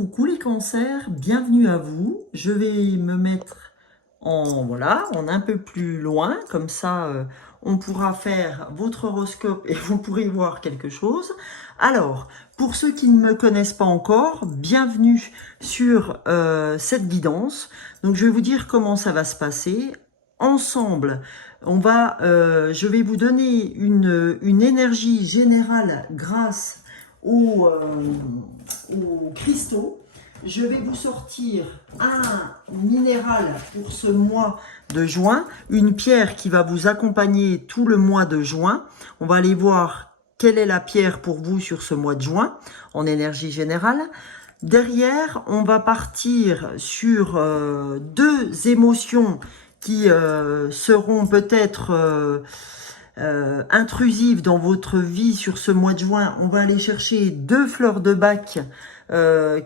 coucou les cancers, bienvenue à vous. Je vais me mettre en un peu plus loin, comme ça on pourra faire votre horoscope et vous pourrez voir quelque chose. Alors, pour ceux qui ne me connaissent pas encore, bienvenue sur cette guidance. Donc je vais vous dire comment ça va se passer. Ensemble, je vais vous donner une énergie générale grâce aux cristaux. Je vais vous sortir un minéral pour ce mois de juin, une pierre qui va vous accompagner tout le mois de juin. On va aller voir quelle est la pierre pour vous sur ce mois de juin en énergie générale. Derrière, on va partir sur deux émotions qui seront peut-être intrusives dans votre vie sur ce mois de juin. On va aller chercher deux fleurs de bac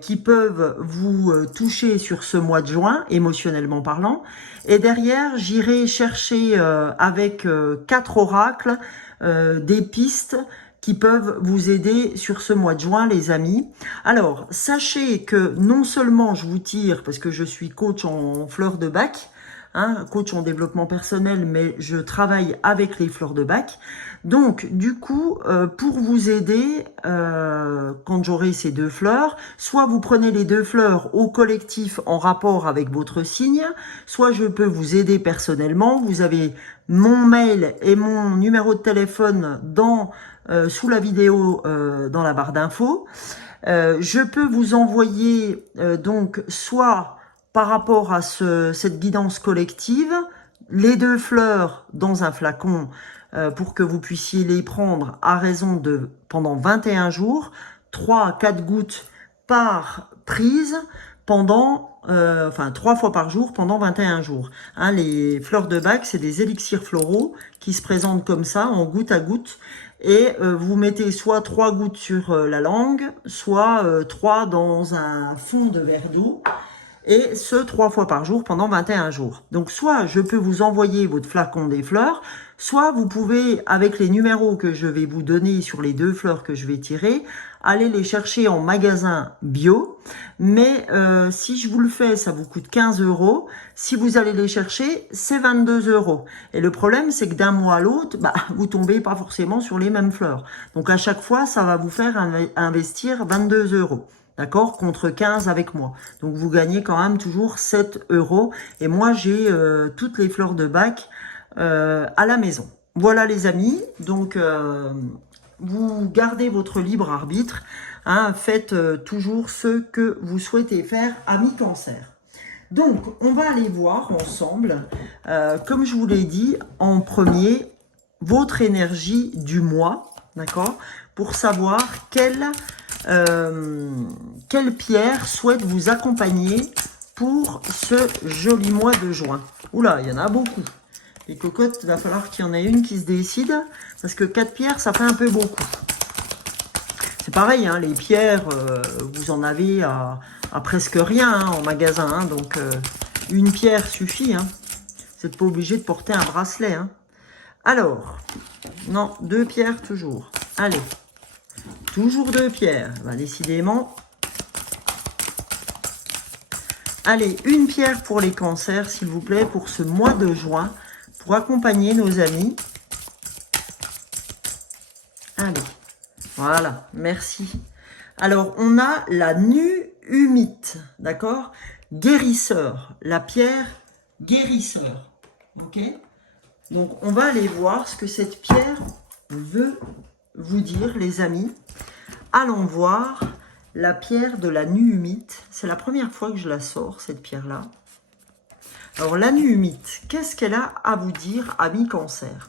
qui peuvent vous toucher sur ce mois de juin, émotionnellement parlant. Et derrière, j'irai chercher avec 4 oracles des pistes qui peuvent vous aider sur ce mois de juin, les amis. Alors, sachez que non seulement je vous tire, parce que je suis coach en fleurs de bac, coach en développement personnel, mais je travaille avec les fleurs de bac. Donc, du coup, pour vous aider, quand j'aurai ces deux fleurs, soit vous prenez les deux fleurs au collectif en rapport avec votre signe, soit je peux vous aider personnellement. Vous avez mon mail et mon numéro de téléphone sous la vidéo dans la barre d'infos. Je peux vous envoyer donc soit par rapport à cette guidance collective, les deux fleurs dans un flacon pour que vous puissiez les prendre à raison de pendant 21 jours, 3 à 4 gouttes par prise pendant 3 fois par jour pendant 21 jours. Les fleurs de bac, c'est des élixirs floraux qui se présentent comme ça en goutte à goutte et vous mettez soit 3 gouttes sur la langue, soit 3 dans un fond de verre d'eau. Et ce 3 fois par jour pendant 21 jours. Donc soit je peux vous envoyer votre flacon des fleurs, soit vous pouvez, avec les numéros que je vais vous donner sur les deux fleurs que je vais tirer, aller les chercher en magasin bio. Mais si je vous le fais, ça vous coûte 15 €. Si vous allez les chercher, c'est 22 €. Et le problème, c'est que d'un mois à l'autre, vous tombez pas forcément sur les mêmes fleurs. Donc à chaque fois, ça va vous faire investir 22 €. D'accord, contre 15 avec moi. Donc, vous gagnez quand même toujours 7 €. Et moi, j'ai toutes les fleurs de bac à la maison. Voilà, les amis. Donc, vous gardez votre libre arbitre. Faites toujours ce que vous souhaitez faire, amis cancer. Donc, on va aller voir ensemble, comme je vous l'ai dit, en premier, votre énergie du mois. D'accord, pour savoir quelle pierre souhaite vous accompagner pour ce joli mois de juin. Oula, il y en a beaucoup. Les cocottes, il va falloir qu'il y en ait une qui se décide, parce que 4 pierres, ça fait un peu beaucoup. C'est pareil, les pierres, vous en avez à presque rien en magasin, donc une pierre suffit. Vous n'êtes pas obligé de porter un bracelet. Alors, non, 2 pierres toujours. Allez. Toujours 2 pierres, décidément. Allez, une pierre pour les cancers, s'il vous plaît, pour ce mois de juin, pour accompagner nos amis. Allez, voilà, merci. Alors, on a la nuhumite, d'accord? Guérisseur, la pierre guérisseur, ok? Donc, on va aller voir ce que cette pierre veut vous dire, les amis. Allons voir la pierre de la nuhumite. C'est la première fois que je la sors, cette pierre-là. Alors, la nuhumite, qu'est-ce qu'elle a à vous dire, amis cancer?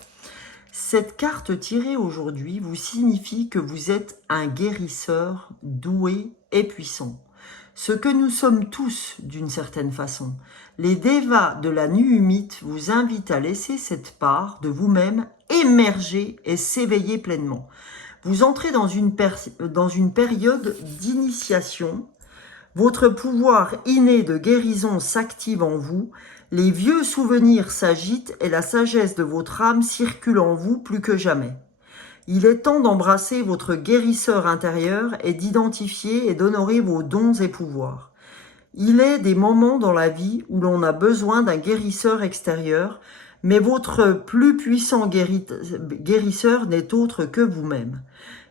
Cette carte tirée aujourd'hui vous signifie que vous êtes un guérisseur doué et puissant. Ce que nous sommes tous d'une certaine façon. Les dévas de la nuhumite vous invitent à laisser cette part de vous-même émerger et s'éveiller pleinement. Vous entrez dans une période d'initiation. Votre pouvoir inné de guérison s'active en vous. Les vieux souvenirs s'agitent et la sagesse de votre âme circule en vous plus que jamais. Il est temps d'embrasser votre guérisseur intérieur et d'identifier et d'honorer vos dons et pouvoirs. Il est des moments dans la vie où l'on a besoin d'un guérisseur extérieur, mais votre plus puissant guérisseur n'est autre que vous-même.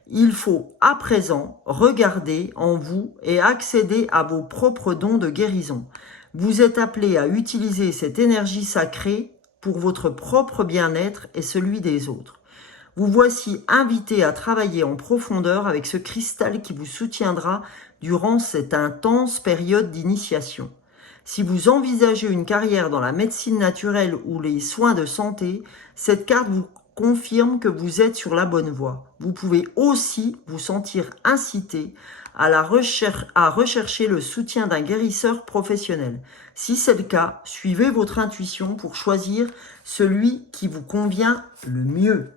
Il faut à présent regarder en vous et accéder à vos propres dons de guérison. Vous êtes appelé à utiliser cette énergie sacrée pour votre propre bien-être et celui des autres. Vous voici invité à travailler en profondeur avec ce cristal qui vous soutiendra durant cette intense période d'initiation. Si vous envisagez une carrière dans la médecine naturelle ou les soins de santé, cette carte vous confirme que vous êtes sur la bonne voie. Vous pouvez aussi vous sentir incité à rechercher le soutien d'un guérisseur professionnel. Si c'est le cas, suivez votre intuition pour choisir celui qui vous convient le mieux.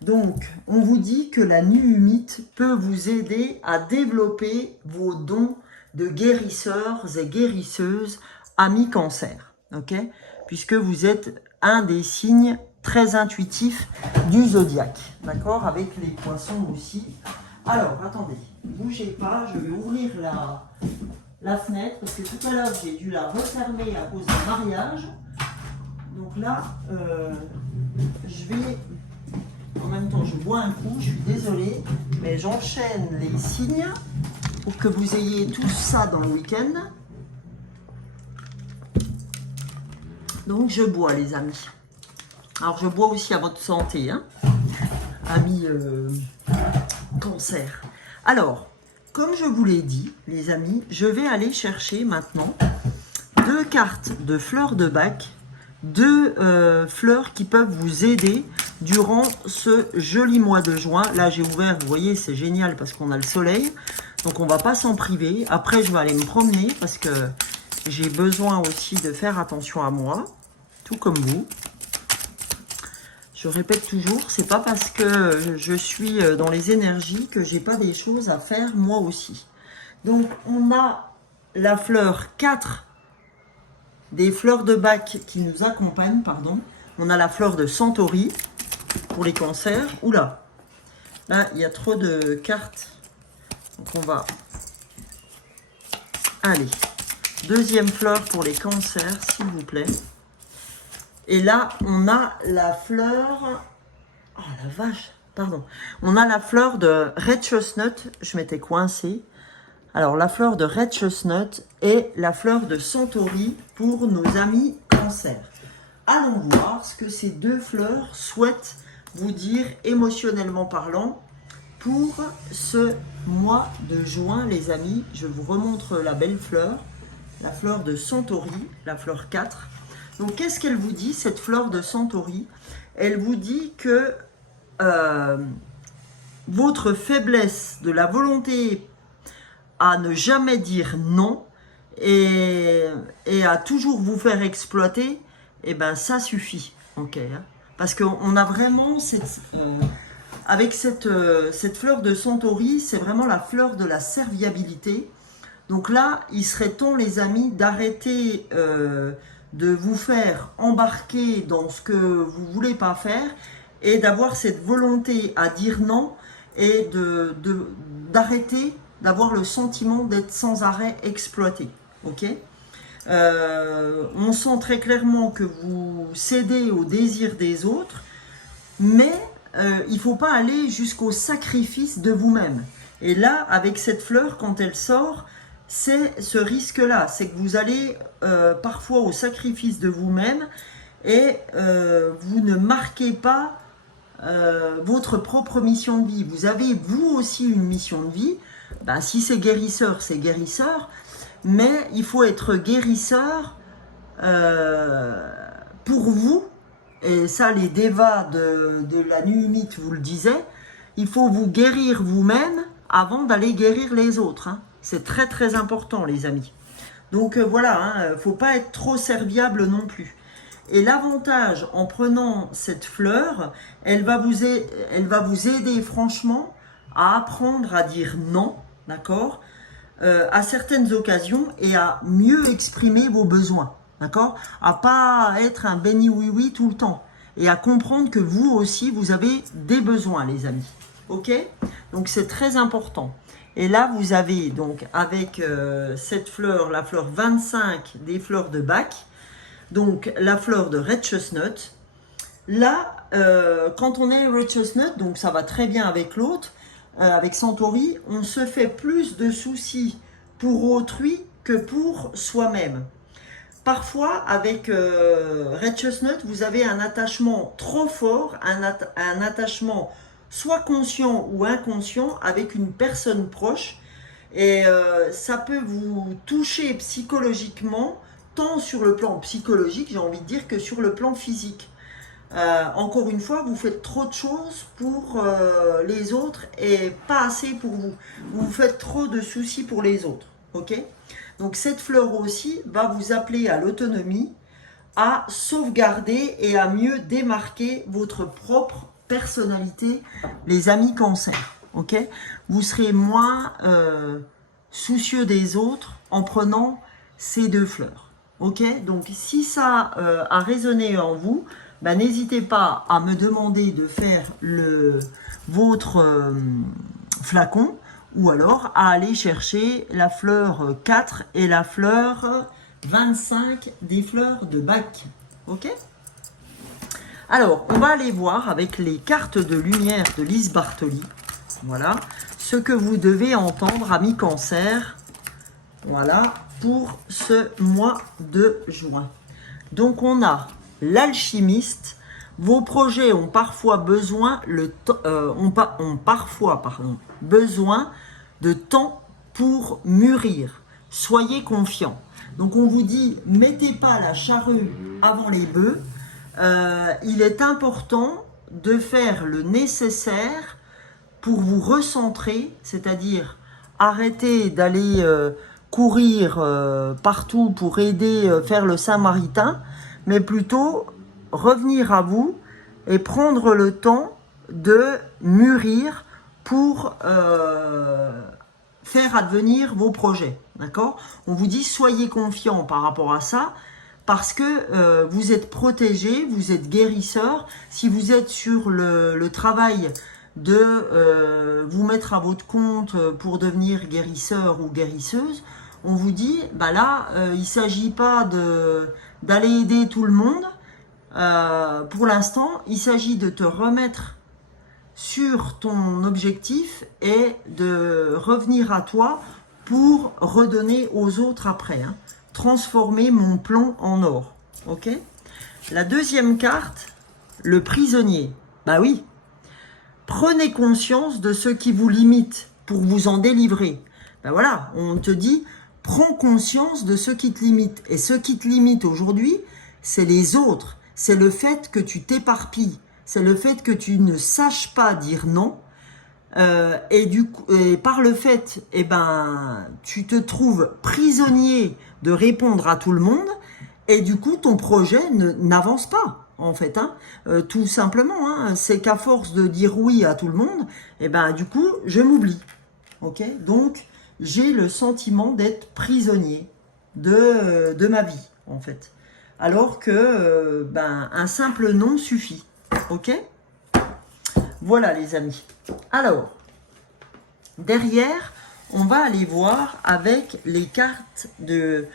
Donc, on vous dit que la Nuhumite peut vous aider à développer vos dons de guérisseurs et guérisseuses amis cancer, ok? Puisque vous êtes un des signes très intuitifs du zodiaque, d'accord? Avec les poissons aussi. Alors, attendez, bougez pas, je vais ouvrir la fenêtre, parce que tout à l'heure, j'ai dû la refermer à cause d'un mariage. Donc là, je vais... En même temps, je bois un coup, je suis désolée, mais j'enchaîne les signes pour que vous ayez tout ça dans le week-end. Donc, je bois, les amis. Alors, je bois aussi à votre santé, hein, amis cancer. Alors, comme je vous l'ai dit, les amis, je vais aller chercher maintenant 2 cartes de fleurs de bac, 2 fleurs qui peuvent vous aider durant ce joli mois de juin. Là, j'ai ouvert, vous voyez, c'est génial parce qu'on a le soleil. Donc, on ne va pas s'en priver. Après, je vais aller me promener parce que j'ai besoin aussi de faire attention à moi, tout comme vous. Je répète toujours, c'est pas parce que je suis dans les énergies que j'ai pas des choses à faire moi aussi. Donc, on a la fleur 4 des fleurs de bac qui nous accompagnent, pardon. On a la fleur de Centauri pour les cancers. Oula, là, il y a trop de cartes. Donc, on va... Allez, deuxième fleur pour les cancers, s'il vous plaît. Et là, on a la fleur... Oh, la vache, pardon. On a la fleur de Red Chestnut. Je m'étais coincée. Alors, la fleur de Red Chestnut et la fleur de Centauri pour nos amis cancer. Allons voir ce que ces 2 fleurs souhaitent vous dire émotionnellement parlant pour ce mois de juin, les amis. Je vous remontre la belle fleur, la fleur de Centauri, la fleur 4. Donc, qu'est-ce qu'elle vous dit, cette fleur de Centauri? Elle vous dit que votre faiblesse de la volonté à ne jamais dire non et à toujours vous faire exploiter, et ben ça suffit, ok, hein. Parce qu'on a vraiment avec cette fleur de Centauri, c'est vraiment la fleur de la serviabilité. Donc là, il serait temps, les amis, d'arrêter de vous faire embarquer dans ce que vous ne voulez pas faire et d'avoir cette volonté à dire non et d'arrêter d'avoir le sentiment d'être sans arrêt exploité, ok? On sent très clairement que vous cédez au désir des autres, mais il ne faut pas aller jusqu'au sacrifice de vous-même. Et là, avec cette fleur, quand elle sort, c'est ce risque-là, c'est que vous allez parfois au sacrifice de vous-même et vous ne marquez pas votre propre mission de vie. Vous avez vous aussi une mission de vie. Ben, si c'est guérisseur, c'est guérisseur, mais il faut être guérisseur pour vous. Et ça, les devas de la Nuhumite vous le disaient, il faut vous guérir vous-même avant d'aller guérir les autres, hein. C'est très très important, les amis. Donc voilà, hein, faut pas être trop serviable non plus. Et l'avantage en prenant cette fleur, elle va vous aider franchement à apprendre à dire non, d'accord, à certaines occasions et à mieux exprimer vos besoins, d'accord, à pas être un béni oui-oui tout le temps. et à comprendre que vous aussi, vous avez des besoins, les amis. Ok? Donc, c'est très important. Et là, vous avez donc avec cette fleur, la fleur 25 des fleurs de Bach, donc la fleur de Red Chestnut. Là, quand on est Red Chestnut, donc ça va très bien avec l'autre, avec Centauri, on se fait plus de soucis pour autrui que pour soi-même. Parfois, avec Red Chestnut, vous avez un attachement trop fort, un attachement soit conscient ou inconscient avec une personne proche. Et ça peut vous toucher psychologiquement, tant sur le plan psychologique, j'ai envie de dire, que sur le plan physique. Encore une fois, vous faites trop de choses pour les autres et pas assez pour vous. Vous faites trop de soucis pour les autres. Ok? Donc cette fleur aussi va vous appeler à l'autonomie, à sauvegarder et à mieux démarquer votre propre personnalité, les amis Cancer. Ok? Vous serez moins soucieux des autres en prenant ces deux fleurs. Ok? Donc si ça a résonné en vous, ben, n'hésitez pas à me demander de faire votre flacon ou alors à aller chercher la fleur 4 et la fleur 25 des fleurs de Bach. Ok? Alors, on va aller voir avec les cartes de lumière de Lise Bartoli. Voilà, ce que vous devez entendre, amis Cancer. Voilà, pour ce mois de juin. Donc, on a l'alchimiste. Vos projets ont parfois besoin besoin de temps pour mûrir. Soyez confiants. Donc on vous dit, mettez pas la charrue avant les bœufs. Il est important de faire le nécessaire pour vous recentrer, c'est-à-dire arrêter d'aller courir partout pour aider, faire le Saint-Maritain, mais plutôt revenir à vous et prendre le temps de mûrir pour faire advenir vos projets. D'accord? On vous dit soyez confiants par rapport à ça parce que vous êtes protégé, vous êtes guérisseur. Si vous êtes sur le travail de vous mettre à votre compte pour devenir guérisseur ou guérisseuse, on vous dit, bah là, il ne s'agit pas d'aller aider tout le monde. Pour l'instant, il s'agit de te remettre sur ton objectif et de revenir à toi pour redonner aux autres après. Hein. Transformer mon plomb en or. Ok? La deuxième carte, le prisonnier. Bah oui. Prenez conscience de ce qui vous limite pour vous en délivrer. Ben voilà, on te dit, prends conscience de ce qui te limite. Et ce qui te limite aujourd'hui, c'est les autres. C'est le fait que tu t'éparpilles. C'est le fait que tu ne saches pas dire non. Et par le fait, tu te trouves prisonnier de répondre à tout le monde. Et du coup, ton projet n'avance pas. En fait, hein. Tout simplement, hein, c'est qu'à force de dire oui à tout le monde, du coup, je m'oublie. Ok? Donc, j'ai le sentiment d'être prisonnier de ma vie, en fait. Alors que, un simple non suffit. Ok? Voilà, les amis. Alors, derrière, on va aller voir avec les cartes de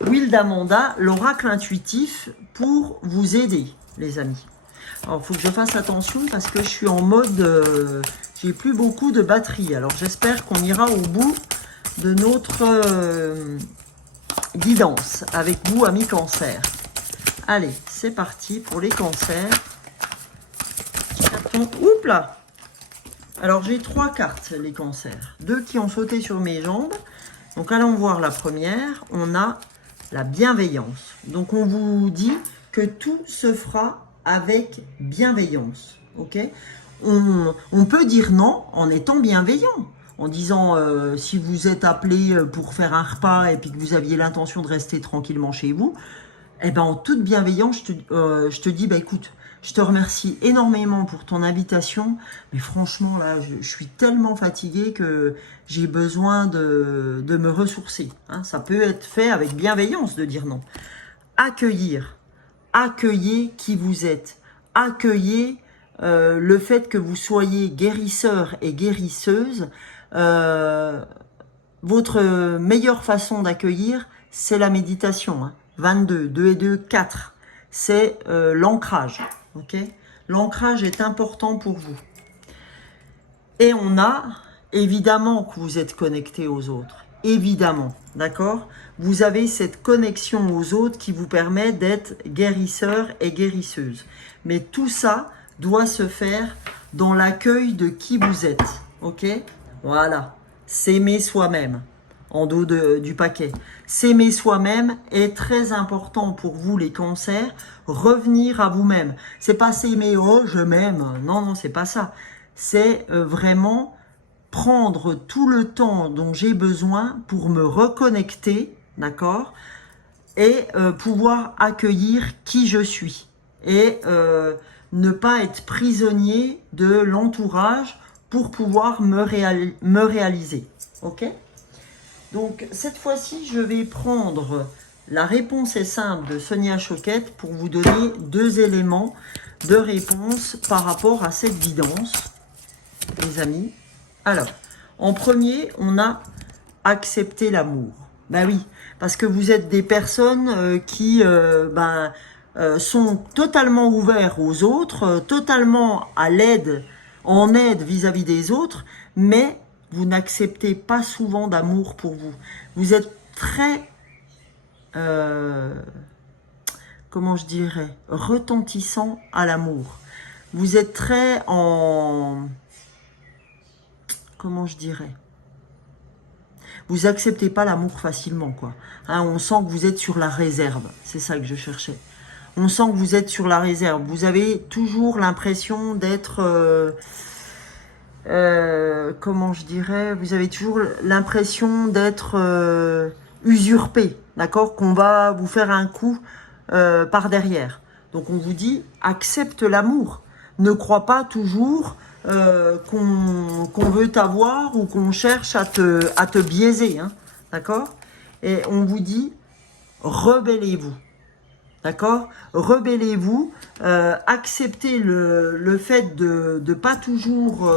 Will d'Amanda, l'oracle intuitif, pour vous aider, les amis. Alors, il faut que je fasse attention parce que je suis en mode... j'ai plus beaucoup de batterie. Alors, j'espère qu'on ira au bout de notre guidance avec vous, amis Cancer. Allez, c'est parti pour les cancers. Oups là! Alors, j'ai 3 cartes, les cancers. 2 qui ont sauté sur mes jambes. Donc, allons voir la première. On a la bienveillance. Donc, on vous dit que tout se fera avec bienveillance. Ok? On peut dire non en étant bienveillant. En disant, si vous êtes appelé pour faire un repas et puis que vous aviez l'intention de rester tranquillement chez vous, en toute bienveillance, je te dis, écoute, je te remercie énormément pour ton invitation, mais franchement, là, je suis tellement fatiguée que j'ai besoin de me ressourcer. Hein. Ça peut être fait avec bienveillance de dire non. Accueillir. Accueillez qui vous êtes. accueillez le fait que vous soyez guérisseur et guérisseuse. Votre meilleure façon d'accueillir, c'est la méditation. 22, 2 et 2, 4. C'est l'ancrage. Okay, l'ancrage est important pour vous. Et on a, évidemment que vous êtes connecté aux autres. Évidemment, d'accord? Vous avez cette connexion aux autres qui vous permet d'être guérisseur et guérisseuse. Mais tout ça doit se faire dans l'accueil de qui vous êtes. Ok? Voilà. S'aimer soi-même. En dos du paquet. S'aimer soi-même est très important pour vous les cancers. Revenir à vous-même. C'est pas s'aimer, oh je m'aime. Non, non, c'est pas ça. C'est vraiment prendre tout le temps dont j'ai besoin pour me reconnecter, d'accord, et pouvoir accueillir qui je suis. Et ne pas être prisonnier de l'entourage pour pouvoir me réaliser. Ok? Donc, cette fois-ci, je vais prendre la réponse est simple de Sonia Choquette pour vous donner 2 éléments de réponse par rapport à cette guidance, les amis. Alors, en premier, on a accepté l'amour. Ben oui, parce que vous êtes des personnes qui sont totalement ouverts aux autres, totalement en aide vis-à-vis des autres, mais vous n'acceptez pas souvent d'amour pour vous. Vous êtes très, comment je dirais, retentissant à l'amour. Vous êtes très comment je dirais, vous acceptez pas l'amour facilement, quoi. Hein, on sent que vous êtes sur la réserve. C'est ça que je cherchais. On sent que vous êtes sur la réserve. Vous avez toujours l'impression d'être... comment je dirais, vous avez toujours l'impression d'être usurpé, d'accord, qu'on va vous faire un coup par derrière. Donc on vous dit, accepte l'amour. Ne crois pas toujours qu'on veut t'avoir ou qu'on cherche à te biaiser, hein, d'accord. Et on vous dit, rebellez-vous. D'accord? Rebellez-vous, acceptez le fait de ne pas toujours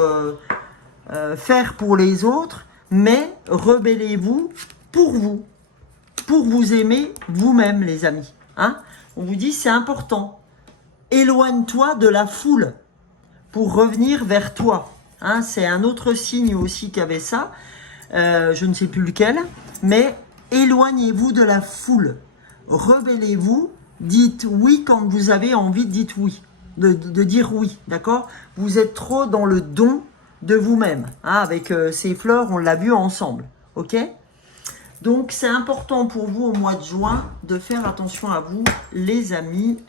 faire pour les autres, mais rebellez-vous pour vous aimer vous-même, les amis. Hein? On vous dit, c'est important. Éloigne-toi de la foule pour revenir vers toi. Hein? C'est un autre signe aussi qui avait ça, je ne sais plus lequel, mais éloignez-vous de la foule. Rebellez-vous. Dites oui quand vous avez envie de dire oui, de dire oui, d'accord? Vous êtes trop dans le don de vous-même. Hein, avec ces fleurs, on l'a vu ensemble, ok? Donc, c'est important pour vous au mois de juin de faire attention à vous, les amis.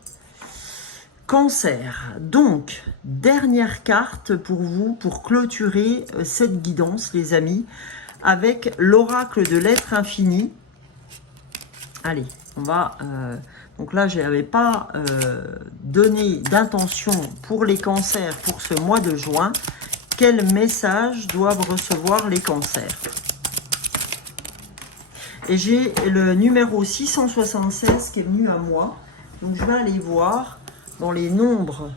Cancer. Donc, dernière carte pour vous, pour clôturer cette guidance, les amis, avec l'oracle de l'être infini. Allez, on va... donc là, je n'avais pas donné d'intention pour les cancers pour ce mois de juin. Quel message doivent recevoir les cancers? Et j'ai le numéro 676 qui est venu à moi. Donc je vais aller voir dans les nombres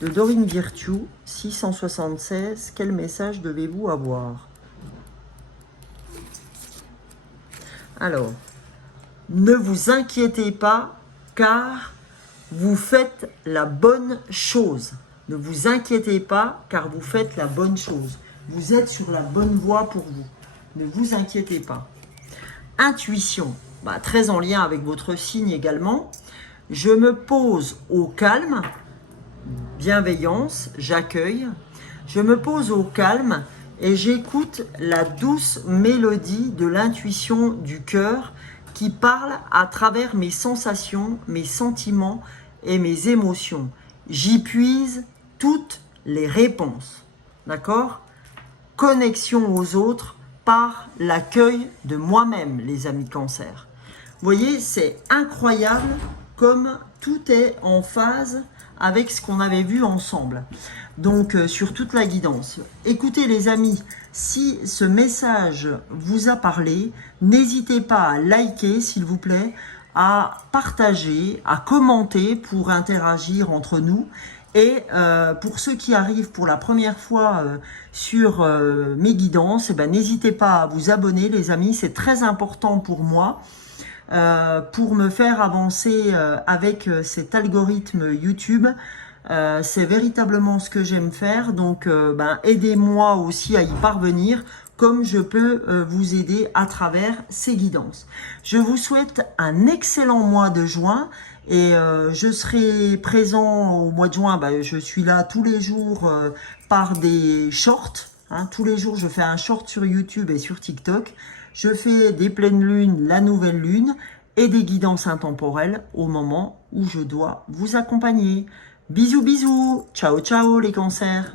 de Dorine Virtue. 676, quel message devez-vous avoir? Alors, ne vous inquiétez pas, car vous faites la bonne chose. Ne vous inquiétez pas, car vous faites la bonne chose. Vous êtes sur la bonne voie pour vous. Ne vous inquiétez pas. Intuition, très en lien avec votre signe également. Je me pose au calme. Bienveillance, j'accueille. Je me pose au calme et j'écoute la douce mélodie de l'intuition du cœur qui parle à travers mes sensations, mes sentiments et mes émotions. J'y puise toutes les réponses. D'accord? Connexion aux autres par l'accueil de moi-même, les amis Cancer. Vous voyez, c'est incroyable comme tout est en phase avec ce qu'on avait vu ensemble. Donc, sur toute la guidance. Écoutez les amis, si ce message vous a parlé, n'hésitez pas à liker, s'il vous plaît, à partager, à commenter pour interagir entre nous. Et pour ceux qui arrivent pour la première fois sur mes guidances, eh ben, n'hésitez pas à vous abonner les amis, c'est très important pour moi. Pour me faire avancer avec cet algorithme YouTube. C'est véritablement ce que j'aime faire, donc ben, aidez-moi aussi à y parvenir comme je peux vous aider à travers ces guidances. Je vous souhaite un excellent mois de juin et je serai présent au mois de juin. Ben, je suis là tous les jours par des shorts. Hein, tous les jours, je fais un short sur YouTube et sur TikTok. Je fais des pleines lunes, la nouvelle lune et des guidances intemporelles au moment où je dois vous accompagner. Bisous, bisous. Ciao, ciao les cancers.